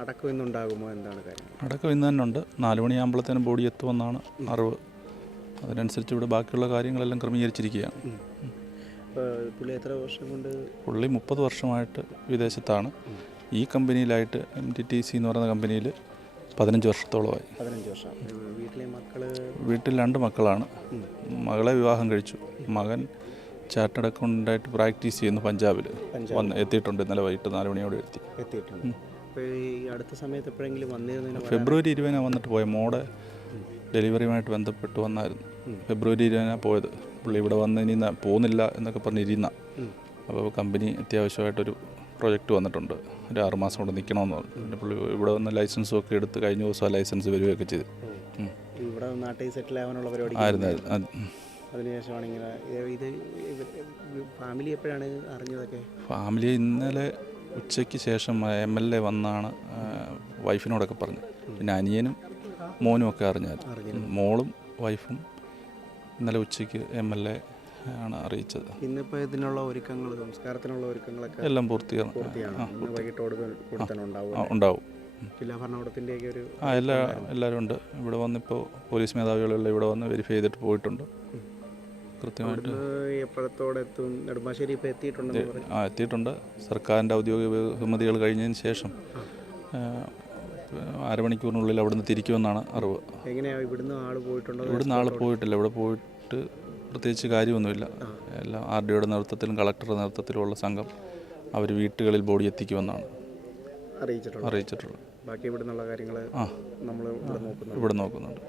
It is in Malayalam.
അടക്കം ഇന്നുണ്ടാകുമോ എന്താണ് കാര്യം? അടക്കം ഇന്ന് തന്നെ ഉണ്ട്. നാല് മണിയാകുമ്പോഴത്തേനും ബോഡി എത്തുമെന്നാണ് അറിവ്. അതിനനുസരിച്ച് ഇവിടെ ബാക്കിയുള്ള കാര്യങ്ങളെല്ലാം ക്രമീകരിച്ചിരിക്കുകയാണ്. പുള്ളി എത്ര വർഷം കൊണ്ട്? പുള്ളി മുപ്പത് വർഷമായിട്ട് വിദേശത്താണ്. ഈ കമ്പനിയിലായിട്ട് എം ടി ടി സി എന്ന് പറയുന്ന കമ്പനിയിൽ പതിനഞ്ച് വർഷത്തോളമായി. പതിനഞ്ച് വർഷം. വീട്ടിലെ മക്കൾ വീട്ടിൽ രണ്ട് മക്കളാണ്. മകളെ വിവാഹം കഴിച്ചു. മകൻ ചാർട്ടഡ് അക്കൗണ്ടന്റായിട്ട് പ്രാക്ടീസ് ചെയ്യുന്നു പഞ്ചാബിൽ. വന്ന് എത്തിയിട്ടുണ്ട് ഇന്നലെ വൈകിട്ട് നാല് മണിയോടെ എത്തി. എത്തിയിട്ടുണ്ട്. അടുത്ത സമയത്ത് എപ്പോഴെങ്കിലും ഫെബ്രുവരി ഇരുപതിനാണ് വന്നിട്ട് പോയത് മോടെ ഡെലിവറിയുമായിട്ട് ബന്ധപ്പെട്ട് വന്നായിരുന്നു. ഫെബ്രുവരി ഇരുപതിനാണ് പോയത്. പുള്ളി ഇവിടെ വന്ന് ഇനി പോകുന്നില്ല എന്നൊക്കെ പറഞ്ഞിരുന്ന. അപ്പോൾ കമ്പനി അത്യാവശ്യമായിട്ടൊരു പ്രൊജക്റ്റ് വന്നിട്ടുണ്ട്. ഒരു ആറുമാസം കൊണ്ട് നിൽക്കണമെന്ന് പറഞ്ഞു. പുള്ളി ഇവിടെ വന്ന് ലൈസൻസും ഒക്കെ എടുത്ത് കഴിഞ്ഞ ദിവസം ആ ലൈസൻസ് വരികയൊക്കെ ചെയ്തു. ഇവിടെ നാട്ടിൽ സെറ്റിൽ ആവാനുള്ള പരിപാടി ആയിരുന്നു അതിനുശേഷമാണ് ഇങ്ങനെ ഇത് ഇത് ഫാമിലി എപ്പോഴാണ് അറിഞ്ഞതൊക്കെ? ഫാമിലി ഇന്നലെ ഉച്ചയ്ക്ക് ശേഷം എം എൽ എ വന്നാണ് വൈഫിനോടൊക്കെ പറഞ്ഞത്. പിന്നെ അനിയനും മോനും ഒക്കെ അറിഞ്ഞാൽ മോളും വൈഫും ഇന്നലെ ഉച്ചയ്ക്ക് എം എൽ എ ആണ് അറിയിച്ചത്. ഇന്നിപ്പോൾ ഇതിനുള്ള ഒരുക്കങ്ങൾ സംസ്കാരത്തിനുള്ള ഒരുക്കങ്ങളൊക്കെ എല്ലാം പൂർത്തീകരണം. പൂർത്തിയാണ് വൈകിട്ടോട് ഉണ്ടാവും. ജില്ലാ ഭരണകൂടത്തിന്റെയൊക്കെ ഒരു ആ എല്ലാ എല്ലാവരും ഉണ്ട്. ഇവിടെ വന്നിപ്പോൾ പോലീസ് മേധാവികളെല്ലാം ഇവിടെ വന്ന് വെരിഫൈ ചെയ്തിട്ട് പോയിട്ടുണ്ട്. കൃത്യമായിട്ട്. എപ്പോഴത്തോടെ എത്തും? നെടുമ്പാശ്ശേരി ഇപ്പോൾ എത്തിയിട്ടുണ്ടെന്ന് ആ എത്തിയിട്ടുണ്ട്. സർക്കാരിന്റെ ഔദ്യോഗിക ബഹുമതികൾ കഴിഞ്ഞതിന് ശേഷം അരമണിക്കൂറിനുള്ളിൽ അവിടുന്ന് തിരിക്കുമെന്നാണ് അറിവ്. എങ്ങനെയാണ് ഇവിടുന്ന് ആൾ പോയിട്ടുണ്ടോ? ഇവിടുന്ന് ആൾ പോയിട്ടില്ല. ഇവിടെ പോയിട്ട് പ്രത്യേകിച്ച് കാര്യമൊന്നുമില്ല. എല്ലാം ആർ ഡിയുടെ നേതൃത്വത്തിലും കളക്ടറുടെ നേതൃത്വത്തിലുമുള്ള സംഘം അവർ വീട്ടുകളിൽ ബോഡി എത്തിക്കുമെന്നാണ് അറിയിച്ചിട്ടുള്ളത് അറിയിച്ചിട്ടുള്ളത് ബാക്കി ഇവിടുന്നുള്ള കാര്യങ്ങൾ ആ. നമ്മൾ ഇവിടെ നോക്കുന്നുണ്ട്.